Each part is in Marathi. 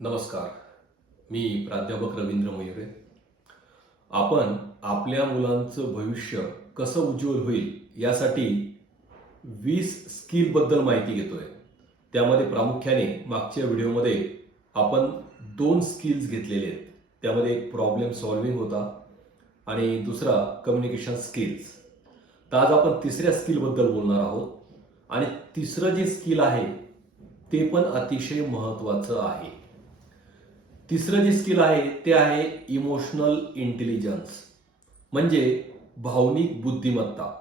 नमस्कार. मी प्राध्यापक रवींद्र मयुरे आपण आपल्या मुलांचं भविष्य कसं उज्ज्वल होईल यासाठी वीस स्किलबद्दल माहिती घेतोय. त्यामध्ये प्रामुख्याने मागच्या व्हिडिओमध्ये आपण दोन स्किल्स घेतलेले आहेत. त्यामध्ये एक प्रॉब्लेम सॉल्व्हिंग होता आणि दुसरा कम्युनिकेशन स्किल्स तर आज आपण तिसऱ्या स्किलबद्दल बोलणार आहोत आणि तिसरं जे स्किल आहे ते पण अतिशय महत्त्वाचं आहे. तिसरं जे स्किल आहे ते आहे इमोशनल इंटेलिजन्स म्हणजे भावनिक बुद्धिमत्ता.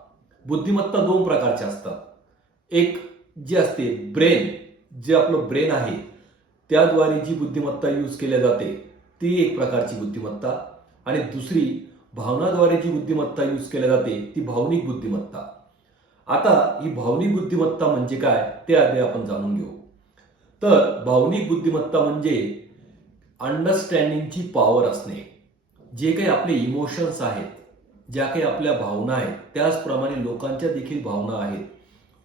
बुद्धिमत्ता दोन प्रकारच्या असतात. एक जी असते ब्रेन जे आपलं ब्रेन आहे त्याद्वारे जी बुद्धिमत्ता यूज केल्या जाते ती एक प्रकारची बुद्धिमत्ता. आणि दुसरी भावनाद्वारे जी बुद्धिमत्ता यूज केल्या जाते ती भावनिक बुद्धिमत्ता. आता ही भावनिक बुद्धिमत्ता म्हणजे काय ते आधी आपण जाणून घेऊ. तर भावनिक बुद्धिमत्ता म्हणजे अंडरस्टँडिंगची पॉवर असणे. जे काही आपले इमोशन्स आहेत ज्या काही आपल्या भावना आहेत त्याचप्रमाणे लोकांच्या देखील भावना आहेत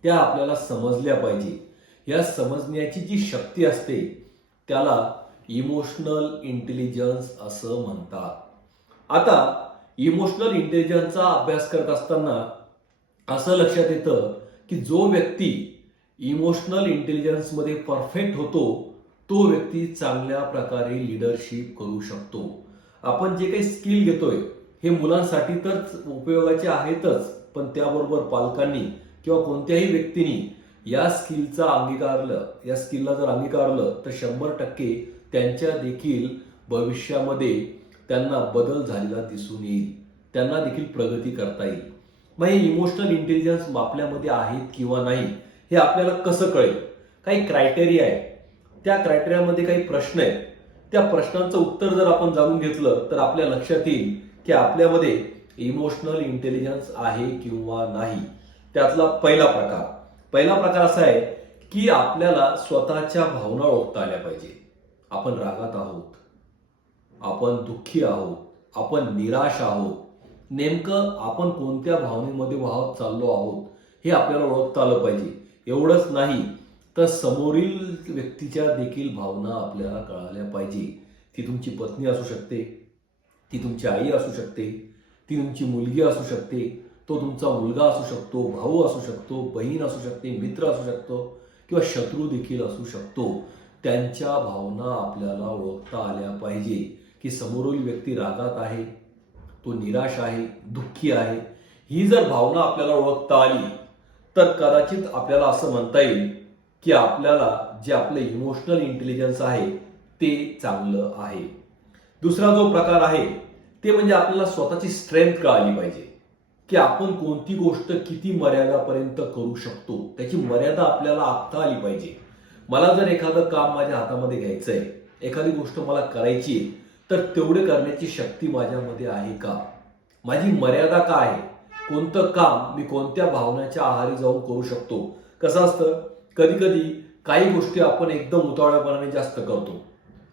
त्या आपल्याला समजल्या पाहिजे. या समजण्याची जी शक्ती असते त्याला इमोशनल इंटेलिजन्स असं म्हणतात. आता इमोशनल इंटेलिजन्सचा अभ्यास करत असताना असं लक्षात येतं की जो व्यक्ती इमोशनल इंटेलिजन्समध्ये परफेक्ट होतो तो व्यक्ती चांगल्या प्रकारे लिडरशिप करू शकतो. आपण जे काही स्किल घेतोय हे मुलांसाठी तर उपयोगाचे आहेतच पण त्याबरोबर पालकांनी किंवा कोणत्याही व्यक्तीने या स्किलचा अंगीकारलं या स्किलला जर अंगीकारलं तर शंभर टक्के त्यांच्या देखील भविष्यामध्ये त्यांना बदल झालेला दिसून येईल. त्यांना देखील प्रगती करता येईल. मग हे इमोशनल इंटेलिजन्स आपल्यामध्ये आहेत किंवा नाही हे आपल्याला कसं कळेल? काही क्रायटेरिया आहे. त्या क्रायटेरियामध्ये काही प्रश्न आहेत. त्या प्रश्नांचं उत्तर जर आपण जाणून घेतलं तर आपल्या लक्षात येईल की आपल्यामध्ये इमोशनल इंटेलिजन्स आहे किंवा नाही. त्यातला पहिला प्रकार. पहिला प्रकार असा आहे की आपल्याला स्वतःच्या भावना ओळखता आल्या पाहिजे. आपण रागात आहोत. आपण दुःखी आहोत. आपण निराश आहोत. नेमकं आपण कोणत्या भावनेमध्ये वाहत चाललो आहोत हे आपल्याला ओळखता आलं पाहिजे. एवढंच नाही तर समोरील व्यक्तीच्या देखील भावना आपल्याला कळाल्या पाहिजे. ती तुमची पत्नी असू शकते ती तुमची आई असू शकते ती तुमची मुलगी असू शकते तो तुमचा मुलगा असू शकतो भाऊ असू शकतो बहीण असू शकते मित्र असू शकतो किंवा शत्रू देखील असू शकतो. त्यांच्या भावना आपल्याला ओळखता आल्या पाहिजे की समोरील व्यक्ती रागात आहे तो निराश आहे दुःखी आहे. ही जर भावना आपल्याला ओळखता आली तर कदाचित आपल्याला असं म्हणता येईल की आपल्याला जे आपलं इमोशनल इंटेलिजन्स आहे ते चांगलं आहे. दुसरा जो प्रकार आहे ते म्हणजे आपल्याला स्वतःची स्ट्रेंथ कळाली पाहिजे. की आपण कोणती गोष्ट किती मर्यादापर्यंत करू शकतो त्याची मर्यादा आपल्याला आखता आली पाहिजे. मला जर एखादं काम माझ्या हातामध्ये घ्यायचं आहे एखादी गोष्ट मला करायची आहे तर तेवढे करण्याची शक्ती माझ्यामध्ये आहे का? माझी मर्यादा काय आहे? कोणतं काम मी कोणत्या भावनाच्या आहारी जाऊन करू शकतो? कसं असतं? कधी कधी काही गोष्टी आपण एकदम उतावळ्यापणाने जास्त करतो.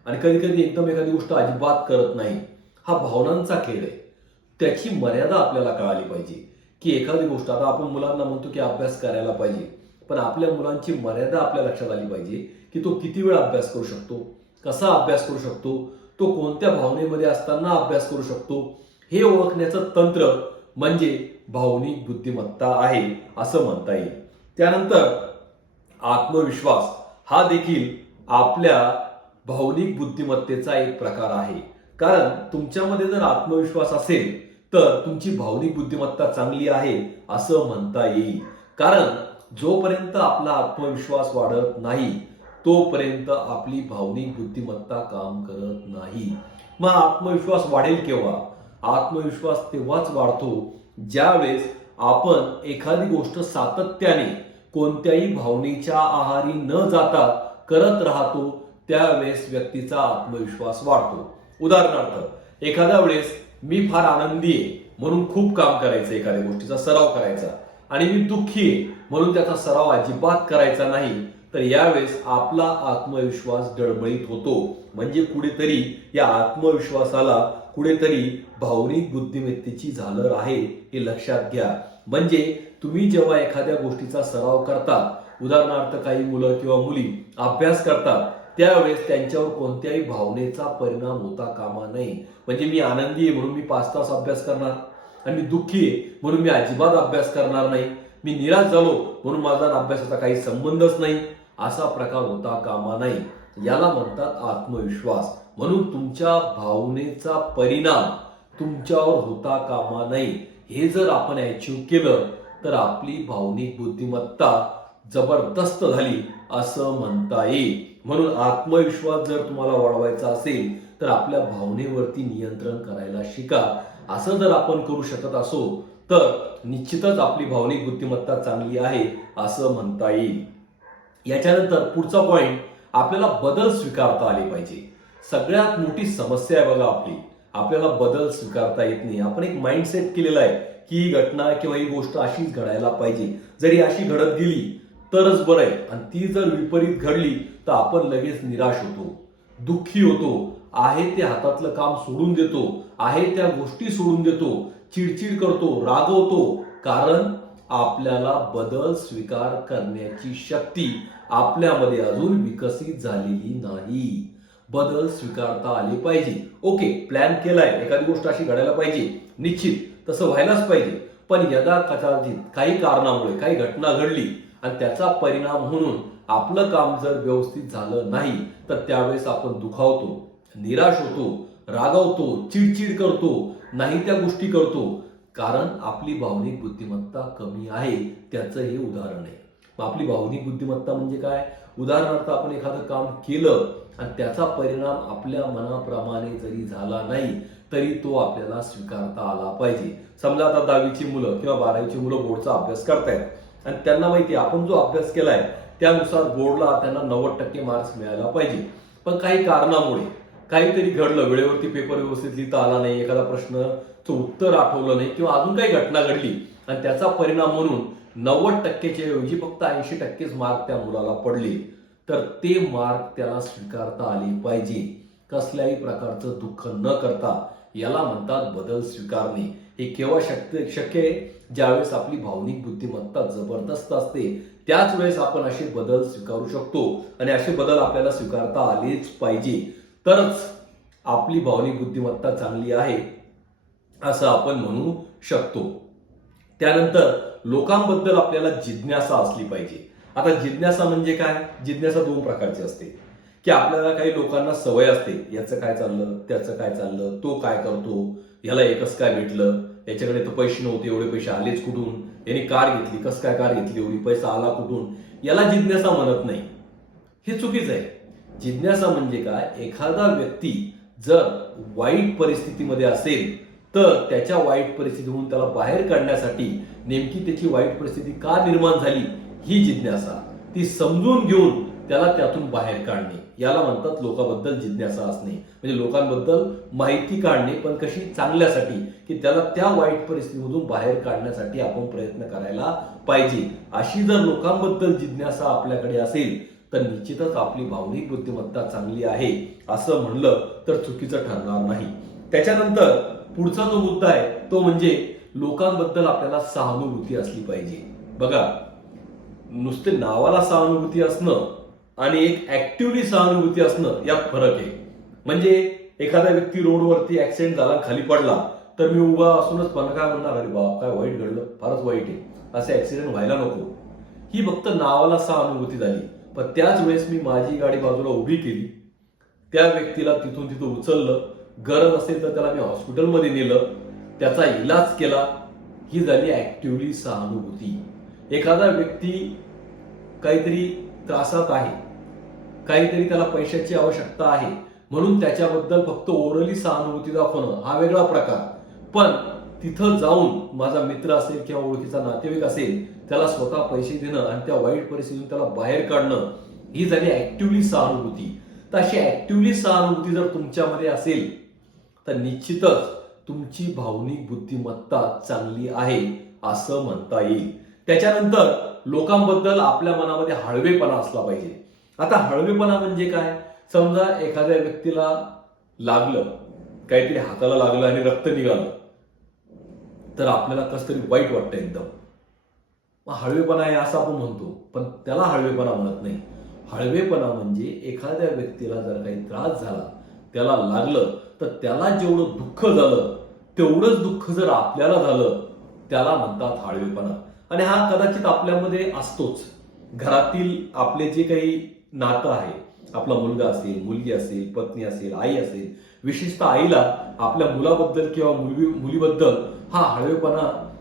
आणि कधी कधी एकदम एखादी गोष्ट अजिबात करत नाही. हा भावनांचा खेळ आहे. त्याची मर्यादा आपल्याला कळाली पाहिजे. की एखादी गोष्ट आता आपण मुलांना म्हणतो की अभ्यास करायला पाहिजे. पण आपल्या मुलांची मर्यादा आपल्या लक्षात आली पाहिजे की तो किती वेळ अभ्यास करू शकतो? कसा अभ्यास करू शकतो? तो कोणत्या भावनेमध्ये असताना अभ्यास करू शकतो? हे ओळखण्याचं तंत्र म्हणजे भावनिक बुद्धिमत्ता आहे असं म्हणता येईल. त्यानंतर आत्मविश्वास हा देखील आपल्या भावनिक बुद्धिमत्तेचा एक प्रकार आहे. कारण तुमच्यामध्ये जर आत्मविश्वास असेल तर तुमची भावनिक बुद्धिमत्ता चांगली आहे असं म्हणता येईल. कारण जोपर्यंत आपला आत्मविश्वास वाढत नाही तोपर्यंत आपली भावनिक बुद्धिमत्ता काम करत नाही. मग आत्मविश्वास वाढेल केव्हा? आत्मविश्वास तेव्हाच वाढतो ज्यावेळेस आपण एखादी गोष्ट सातत्याने कोणत्याही भावनेच्या आहारी न जाता करत राहतो त्यावेळेस व्यक्तीचा आत्मविश्वास वाढतो. उदाहरणार्थ एखाद्या वेळेस मी फार आनंदी आहे म्हणून खूप काम करायचं एखाद्या गोष्टीचा सराव करायचा आणि मी दुःखी आहे म्हणून त्याचा सराव अजिबात करायचा नाही तर यावेळेस आपला आत्मविश्वास डळमळीत होतो. म्हणजे कुठेतरी या आत्मविश्वासाला कुठेतरी भावनिक बुद्धिमत्तेची झालर आहे हे लक्षात घ्या. म्हणजे तुम्ही जेव्हा एखाद्या गोष्टीचा सराव करता उदाहरणार्थ काही मुलं किंवा मुली अभ्यास करतात त्यावेळेस त्यांच्यावर कोणत्याही भावनेचा परिणाम होता कामा नये. म्हणजे मी आनंदी आहे म्हणून मी पाच तास अभ्यास करणार. आणि मी दुःखी आहे म्हणून मी अजिबात अभ्यास करणार नाही. मी निराश झालो म्हणून माझा अभ्यासाचा काही संबंधच नाही. असा प्रकार होता कामा नाही याला म्हणतात आत्मविश्वास. म्हणून तुमच्या भावनेचा परिणाम तुमच्यावर होता कामा नये. हे जर आपण अचीव केलं तर आपली भावनिक बुद्धिमत्ता जबरदस्त झाली असं म्हणता येईल. म्हणून आत्मविश्वास जर तुम्हाला वाढवायचा असेल तर आपल्या भावनेवरती नियंत्रण करायला शिका. असं जर आपण करू शकत असो तर निश्चितच आपली भावनिक बुद्धिमत्ता चांगली आहे असं म्हणता येईल. याच्यानंतर पुढचा पॉइंट आपल्याला बदल स्वीकारता आले पाहिजे. सगळ्यात मोठी समस्या आहे बघा आपली. आपल्याला बदल स्वीकारता येत नाही. आपण एक माइंडसेट केलेला आहे. की ही घटना किंवा ही गोष्ट अशीच घडायला पाहिजे. जरी अशी घडत गेली तरच बरं आहे. आणि ती जर विपरीत घडली तर आपण लगेच निराश होतो. दुःखी होतो. आहे ते हातातलं काम सोडून देतो. आहे त्या गोष्टी सोडून देतो. चिडचिड करतो रागवतो. कारण आपल्याला बदल स्वीकार करण्याची शक्ती आपल्यामध्ये अजून विकसित झालेली नाही. बदल स्वीकारता आले पाहिजे. ओके प्लॅन केलाय. एखादी गोष्ट अशी घडायला पाहिजे. निश्चित. तसं व्हायलाच पाहिजे. पण यदा कदाचित काही कारणामुळे काही घटना घडली आणि त्याचा परिणाम म्हणून आपलं काम जर व्यवस्थित झालं नाही तर त्यावेळेस आपण दुखावतो निराश होतो रागावतो चिडचिड करतो नाही त्या गोष्टी करतो. कारण आपली भावनिक बुद्धिमत्ता कमी आहे त्याचं हे उदाहरण आहे. आपली भावनिक बुद्धिमत्ता म्हणजे काय? उदाहरणार्थ आपण एखादं काम केलं आणि त्याचा परिणाम आपल्या मनाप्रमाणे जरी झाला नाही तरी तो आपल्याला स्वीकारता आला पाहिजे. समजा आता दहावीची मुलं किंवा बारावीची मुलं बोर्डचा अभ्यास करतायत आणि त्यांना माहिती आपण जो अभ्यास केलाय त्यानुसार बोर्डला त्यांना नव्वद टक्के मार्क्स मिळायला पाहिजे. पण काही कारणामुळे काहीतरी घडलं वेळेवरती पेपर व्यवस्थित लिहिता आला नाही एखादा प्रश्नचं उत्तर आठवलं नाही किंवा अजून काही घटना घडली आणि त्याचा परिणाम म्हणून नव्वद टक्केच्या ऐवजी फक्त ऐंशी टक्केच मार्क त्या मुलाला पडले तर ते मार्क त्याला स्वीकारता आले पाहिजे. कसल्याही प्रकारचं दुःख न करता याला म्हणतात बदल स्वीकारणे. हे केव्हा शक्य शक्य आहे? ज्यावेळेस आपली भावनिक बुद्धिमत्ता जबरदस्त असते त्याच वेळेस आपण असे बदल स्वीकारू शकतो. आणि असे बदल आपल्याला स्वीकारता आलेच पाहिजे. तरच आपली भावनिक बुद्धिमत्ता चांगली आहे असं आपण म्हणू शकतो. त्यानंतर लोकांबद्दल आपल्याला जिज्ञासा असली पाहिजे. आता जिज्ञासा म्हणजे काय? जिज्ञासा दोन प्रकारची असते. की आपल्याला काही लोकांना सवय असते याचं काय चाललं त्याचं काय चाललं तो काय करतो याला एकच काय भेटलं याच्याकडे तर पैसे नव्हते एवढे पैसे आलेच कुठून याने कार घेतली कस काय कार घेतली एवढी पैसा आला कुठून याला जिज्ञासा म्हणत नाही. हे चुकीचं आहे. जिज्ञासा म्हणजे काय? एखादा व्यक्ती जर वाईट परिस्थितीमध्ये असेल तर त्याच्या वाईट परिस्थितीतून त्याला बाहेर काढण्यासाठी नेमकी त्याची वाईट परिस्थिती का निर्माण झाली ही जिज्ञासा ती समजून घेऊन त्याला त्यातून बाहेर काढणे. याला म्हणतात लोकांबद्दल जिज्ञासा असणे. म्हणजे लोकांबद्दल माहिती काढणे पण कशी चांगल्यासाठी की त्याला त्या वाईट परिस्थितीमधून बाहेर काढण्यासाठी आपण प्रयत्न करायला पाहिजे. अशी जर लोकांबद्दल जिज्ञासा आपल्याकडे असेल तर निश्चितच आपली भावनिक बुद्धिमत्ता चांगली आहे असं म्हणलं तर चुकीचं ठरणार नाही. त्याच्यानंतर पुढचा जो मुद्दा आहे तो म्हणजे लोकांबद्दल आपल्याला सहानुभूती असली पाहिजे. बघा नुसते नावाला सहानुभूती असणं आणि एक ऍक्टिव्हली सहानुभूती असणं यात फरक आहे. म्हणजे एखादा व्यक्ती रोडवरती ऍक्सिडेंट झाला खाली पडला तर मी उभा असूनच मला काय म्हणणार? अरे बाप काय वाईट घडलं? फारच वाईट आहे. असं ऍक्सिडेंट व्हायला नको. ही फक्त नावाला सहानुभूती झाली. पण त्याच वेळेस मी माझी गाडी बाजूला उभी केली. त्या व्यक्तीला तिथून तिथं उचललं. गरज असेल तर त्याला मी हॉस्पिटलमध्ये नेलं. त्याचा इलाज केला. ही झाली ऍक्टिव्हली सहानुभूती. एखादा व्यक्ती काहीतरी त्रासात आहे. काहीतरी त्याला पैशाची आवश्यकता आहे. म्हणून त्याच्याबद्दल फक्त ओरली सहानुभूती दाखवणं हा वेगळा प्रकार. पण तिथं जाऊन माझा मित्र असेल किंवा ओळखीचा नातेवाईक असेल त्याला स्वतः पैसे देणं आणि त्या वाईट परिस्थितीतून त्याला बाहेर काढणं ही झाली ऍक्टिव्हली सहानुभूती. तर अशी ऍक्टिव्हली सहानुभूती जर तुमच्यामध्ये असेल तर निश्चितच तुमची भावनिक बुद्धिमत्ता चांगली आहे असं म्हणता येईल. त्याच्यानंतर लोकांबद्दल आपल्या मनामध्ये हळवेपणा असला पाहिजे. आता हळवेपणा म्हणजे काय? समजा एखाद्या व्यक्तीला लागलं काहीतरी हाताला लागलं आणि रक्त निघालं तर आपल्याला कसं तरी वाईट वाटतं एकदम. मग हळवेपणा आहे असं आपण म्हणतो पण त्याला हळवेपणा म्हणत नाही. हळवेपणा म्हणजे एखाद्या व्यक्तीला जर काही त्रास झाला त्याला लागलं तर त्याला जेवढं दुःख झालं तेवढंच दुःख जर आपल्याला झालं त्याला म्हणतात हळवेपणा. आणि हा कदाचित आपल्यामध्ये असतोच. घरातील आपले जे काही नातं आहे. आपला मुलगा असेल मुलगी असेल पत्नी असेल आई असेल विशेषतः आईला आपल्या मुलाबद्दल किंवा मुलगी मुलीबद्दल हा हळवेपणा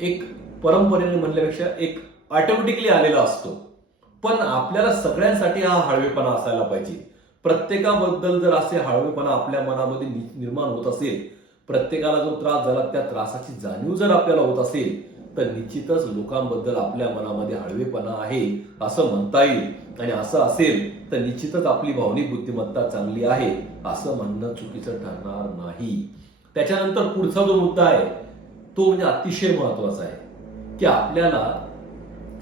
एक परंपरेने म्हणल्यापेक्षा एक ऑटोमॅटिकली आलेला असतो. पण आपल्याला सगळ्यांसाठी हा हळवेपणा असायला पाहिजे. प्रत्येकाबद्दल जर असे हळवेपणा आपल्या मनामध्ये नि- निर्माण होत असेल प्रत्येकाला जो त्रास झाला त्या त्रासाची जाणीव जर आपल्याला होत असेल तर निश्चितच लोकांबद्दल आपल्या मनामध्ये हळवेपणा आहे असं म्हणता येईल. आणि असं असेल तर निश्चितच आपली भावनिक बुद्धिमत्ता चांगली आहे असं म्हणणं चुकीचं ठरणार नाही. त्याच्यानंतर पुढचा जो मुद्दा आहे तो म्हणजे अतिशय महत्त्वाचा आहे की आपल्याला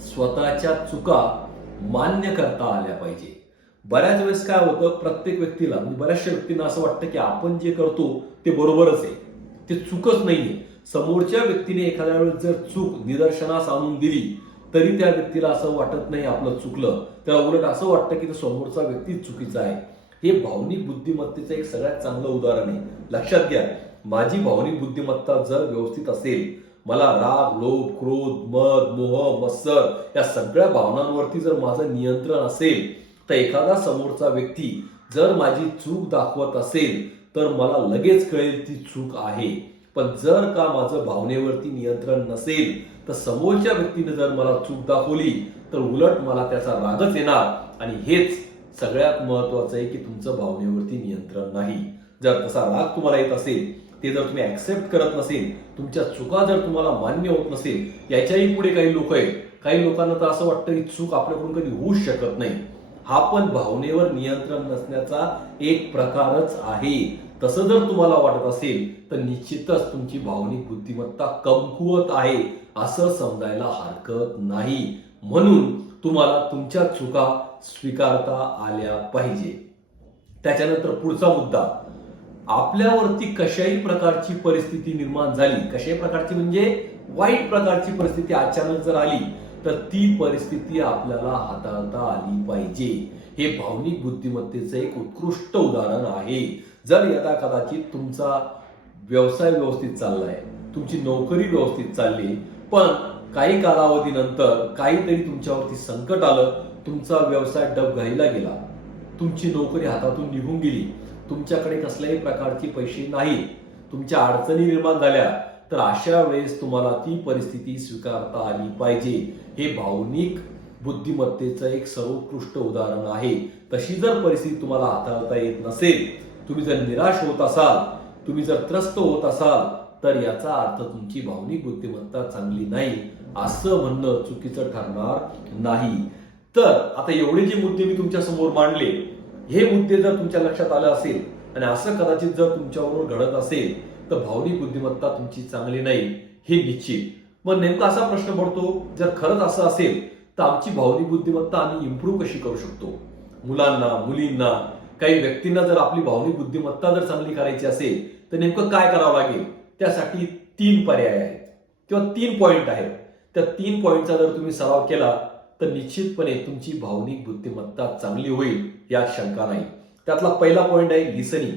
स्वतःच्या चुका मान्य करता आल्या पाहिजे. बऱ्याच वेळेस काय होतं प्रत्येक व्यक्तीला म्हणजे बऱ्याचशा व्यक्तींना असं वाटतं की आपण जे करतो ते बरोबरच आहे. ते चुकत नाहीये. समोरच्या व्यक्तीने एखाद्या वेळेस जर चूक निदर्शनास आणून दिली तरी त्या व्यक्तीला असं वाटत नाही आपलं चुकलं. त्याला उलट असं वाटतं की तो समोरचा व्यक्तीच चुकीचा आहे. हे भावनिक बुद्धिमत्तेचं एक सगळ्यात चांगलं उदाहरण आहे. लक्षात घ्या माझी भावनिक बुद्धिमत्ता जर व्यवस्थित असेल मला राग लोभ क्रोध मद मोह मत्सर या सगळ्या भावनांवरती जर माझं नियंत्रण असेल तर एखादा समोरचा व्यक्ती जर माझी चूक दाखवत असेल तर मला लगेच कळेल ती चूक आहे. पण जर का माझं भावनेवरती नियंत्रण नसेल तर समोरच्या व्यक्तीने जर मला चूक दाखवली तर उलट मला त्याचा रागच येणार. आणि हेच सगळ्यात महत्वाचं आहे की तुमचं भावनेवरती नियंत्रण नाही. जर तसा राग तुम्हाला येत असेल ते जर तुम्ही ऍक्सेप्ट करत नसेल तुमच्या चुका जर तुम्हाला मान्य होत नसेल याच्याही पुढे काही लोक आहेत. काही लोकांना तर असं वाटतं की चूक आपल्याकडून कधी होऊ शकत नाही. हा पण भावनेवर नियंत्रण नसण्याचा एक प्रकारच आहे. तसं जर तुम्हाला वाटत असेल तर निश्चितच तुमची भावनिक बुद्धिमत्ता कमकुवत आहे असं समजायला हरकत नाही. म्हणून तुम्हाला तुमच्या चुका स्वीकारता आल्या पाहिजे. त्याच्यानंतर पुढचा मुद्दा. आपल्यावरती कशाही प्रकारची परिस्थिती निर्माण झाली कशाही प्रकारची म्हणजे वाईट प्रकारची परिस्थिती अचानक जर आली तर ती परिस्थिती आपल्याला हाताळता आली पाहिजे. हे भावनिक बुद्धिमत्तेचं एक उत्कृष्ट उदाहरण आहे. जर यदा कदाचित तुमचा व्यवसाय व्यवस्थित चाललाय तुमची नोकरी व्यवस्थित चालली पण काही कालावधीनंतर काहीतरी तुमच्यावरती संकट आलं तुमचा व्यवसाय डबघाईला गेला तुमची नोकरी हातातून निघून गेली तुमच्याकडे कसल्याही प्रकारचे पैसे नाही तुमच्या अडचणी निर्माण झाल्या तर अशा वेळेस तुम्हाला ती परिस्थिती स्वीकारता आली पाहिजे. हे भावनिक बुद्धिमत्तेचं एक सर्वोत्कृष्ट उदाहरण आहे. तशी जर परिस्थिती तुम्हाला हाताळता येत नसेल तुम्ही जर निराश होत असाल तुम्ही जर त्रस्त होत असाल तर याचा अर्थ तुमची भावनिक बुद्धिमत्ता चांगली नाही असं म्हणणं चुकीचं ठरणार नाही. तर आता एवढे जे मुद्दे मी तुमच्यासमोर मांडले हे मुद्दे जर तुमच्या लक्षात आले असेल आणि असं कदाचित जर तुमच्याबरोबर घडत असेल तर भावनिक बुद्धिमत्ता तुमची चांगली नाही हे निश्चित. मग नेमका असा प्रश्न पडतो जर खरंच असं असेल तर आमची भावनिक बुद्धिमत्ता आम्ही इम्प्रूव्ह कशी करू शकतो? मुलांना मुलींना काही व्यक्तींना जर आपली भावनिक बुद्धिमत्ता जर चांगली करायची असेल तर नेमकं काय करावं लागेल? त्यासाठी तीन पर्याय आहेत. किंवा तीन पॉईंट आहेत. त्या तीन पॉईंटचा जर तुम्ही सराव केला तर निश्चितपणे तुमची भावनिक बुद्धिमत्ता चांगली होईल यात शंका नाही. त्यातला पहिला पॉईंट आहे लिसनिंग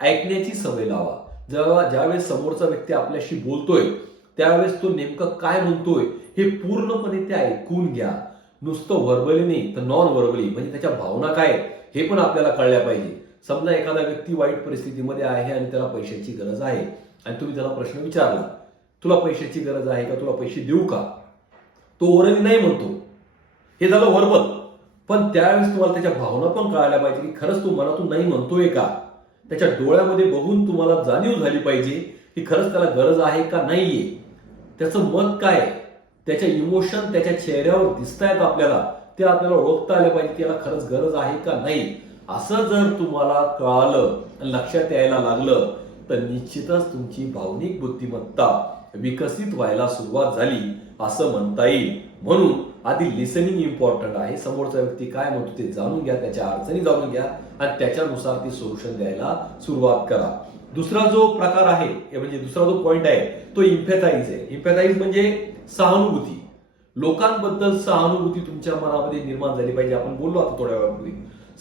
ऐकण्याची सवय लावा. जेव्हा ज्यावेळेस समोरचा व्यक्ती आपल्याशी बोलतोय त्यावेळेस तो नेमकं काय म्हणतोय हे पूर्णपणे ते ऐकून घ्या. नुसतं वर्बली नाही तर नॉन वर्बली म्हणजे त्याच्या भावना काय हे पण आपल्याला कळल्या पाहिजे. समजा एखादा व्यक्ती वाईट परिस्थितीमध्ये आहे आणि त्याला पैशाची गरज आहे आणि तुम्ही त्याला प्रश्न विचारला तुला पैशाची गरज आहे का? तुला पैसे देऊ का? तो ओरली नाही म्हणतो. हे झालं वर्बल पण त्यावेळेस तुम्हाला त्याच्या भावना पण कळायला पाहिजे की खरंच तो मनातून नाही म्हणतोय का? त्याच्या डोळ्यामध्ये बघून तुम्हाला जाणीव झाली पाहिजे की खरंच त्याला गरज आहे का नाहीये. त्याचं मत काय आहे? त्याच्या इमोशन त्याच्या चेहऱ्यावर दिसतायत आपल्याला. ते आपल्याला ओळखता आले पाहिजे की याला खरंच गरज आहे का नाही. असं जर तुम्हाला कळालं लक्षात यायला लागलं तर निश्चितच तुमची भावनिक बुद्धिमत्ता विकसित व्हायला सुरुवात झाली असं म्हणता येईल. म्हणून आधी लिसनिंग इम्पॉर्टंट आहे. समोरचा व्यक्ती काय म्हणतो ते जाणून घ्या त्याच्या अडचणी जाणून घ्या आणि त्याच्यानुसार ती सोल्युशन द्यायला सुरुवात करा. दुसरा जो प्रकार आहे म्हणजे दुसरा जो पॉइंट आहे तो इम्फेथाईज आहे. इम्फेथाईज म्हणजे सहानुभूती. लोकांबद्दल सहानुभूती तुमच्या मनामध्ये निर्माण झाली पाहिजे. आपण बोललो आता थोड्या वेळापूर्वी.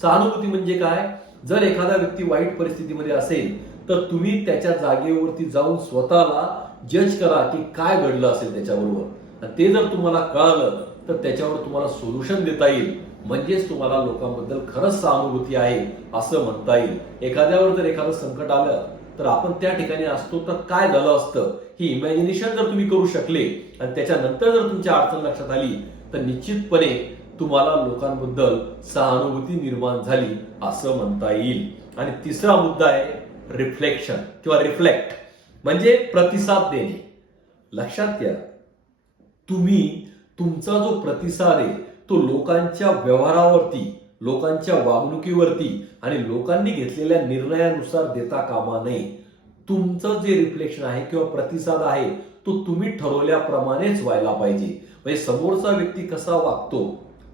सहानुभूती म्हणजे काय? जर एखादा व्यक्ती वाईट परिस्थितीमध्ये असेल तर तुम्ही त्याच्या जागेवरती जाऊन स्वतःला जज करा की काय घडलं असेल त्याच्याबरोबर. ते जर तुम्हाला कळालं तर त्याच्यावर तुम्हाला सोल्युशन देता येईल. म्हणजेच तुम्हाला लोकांबद्दल खरंच सहानुभूती आहे असं म्हणता येईल. एखाद्यावर जर एखादं संकट आलं तर आपण त्या ठिकाणी असतो तर काय झालं असतं? ही इमॅजिनेशन जर तुम्ही करू शकले आणि त्याच्यानंतर जर तुमच्या अडचण लक्षात आली तर निश्चितपणे तुम्हाला लोकांबद्दल सहानुभूती निर्माण झाली असं म्हणता येईल. आणि तिसरा मुद्दा आहे रिफ्लेक्शन किंवा रिफ्लेक्ट म्हणजे प्रतिसाद देणे. लक्षात घ्या. तुम्ही तुमचा जो प्रतिसाद आहे तो लोकांच्या व्यवहारावरती लोकांच्या वागणुकीवरती आणि लोकांनी घेतलेल्या निर्णयानुसार देता कामा नये. तुमचं जे रिफ्लेक्शन आहे किंवा प्रतिसाद आहे तो तुम्ही ठरवल्याप्रमाणेच व्हायला पाहिजे. म्हणजे समोरचा व्यक्ती कसा वागतो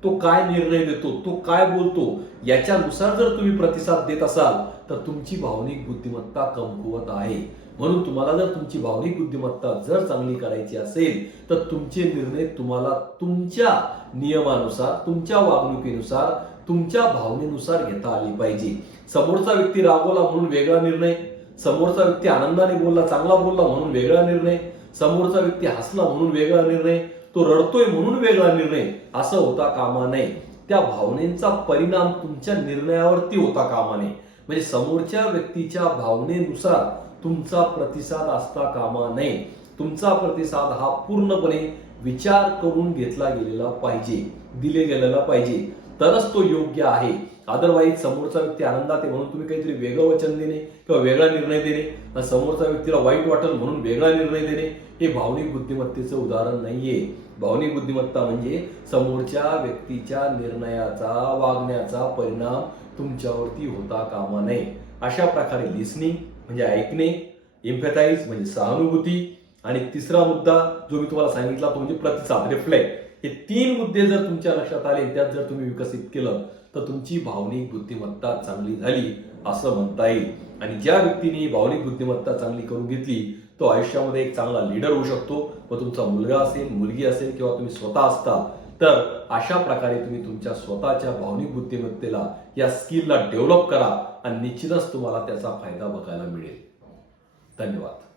तो काय निर्णय देतो तो काय बोलतो याच्यानुसार जर तुम्ही प्रतिसाद देत असाल तर तुमची भावनिक बुद्धिमत्ता कमकुवत आहे. म्हणून तुम्हाला जर तुमची भावनिक बुद्धिमत्ता जर चांगली करायची असेल तर तुमचे निर्णय तुम्हाला तुमच्या नियमानुसार तुमच्या वागणुकीनुसार तुमच्या भावनेनुसार घेता आली पाहिजे. समोरचा व्यक्ती रागवला म्हणून वेगळा निर्णय समोरचा व्यक्ती आनंदाने बोलला चांगला बोलला म्हणून वेगळा निर्णय समोरचा व्यक्ती हसला म्हणून वेगळा निर्णय तो रडतोय म्हणून वेगळा निर्णय असं होता कामा नये. त्या भावनेचा परिणाम तुमच्या निर्णयावरती होता कामा नये. म्हणजे समोरच्या व्यक्तीच्या भावनेनुसार तुमचा प्रतिसाद असता कामा नये. तुमचा प्रतिसाद हा पूर्णपणे विचार करून घेतला गेलेला पाहिजे दिले गेलेला पाहिजे. तरच तो योग्य आहे. अदरवाईज समोरचा व्यक्ती आनंदात आहे म्हणून तुम्ही काहीतरी वेगळं वचन देणे किंवा वेगळा निर्णय देणे. समोरचा व्यक्तीला वाईट वाटेल म्हणून वेगळा निर्णय देणे हे भावनिक बुद्धिमत्तेचं उदाहरण नाहीये. भावनिक बुद्धिमत्ता म्हणजे समोरच्या व्यक्तीच्या निर्णयाचा वागण्याचा परिणाम तुमच्यावरती होता कामा नये. अशा प्रकारे लिसनिंग म्हणजे ऐकणे इम्पॅथाईज म्हणजे सहानुभूती. आणि तिसरा मुद्दा जो मी तुम्हाला सांगितला तो म्हणजे प्रतिसाद रिफ्लेक्ट हे तीन मुद्दे जर तुमच्या लक्षात आले त्यात जर तुम्ही विकसित केलं तर तुमची भावनिक बुद्धिमत्ता चांगली झाली असं म्हणता येईल. आणि ज्या व्यक्तीने भावनिक बुद्धिमत्ता चांगली करून घेतली तो आयुष्यामध्ये एक चांगला लीडर होऊ शकतो. व तुमचा मुलगा असेल मुलगी असेल किंवा तुम्ही स्वतः असता तर अशा प्रकारे तुम्ही तुमच्या स्वतःच्या भावनिक बुद्धिमत्तेला या स्किलला डेव्हलप करा आणि निश्चितच तुम्हाला त्याचा फायदा बघायला मिळेल. धन्यवाद.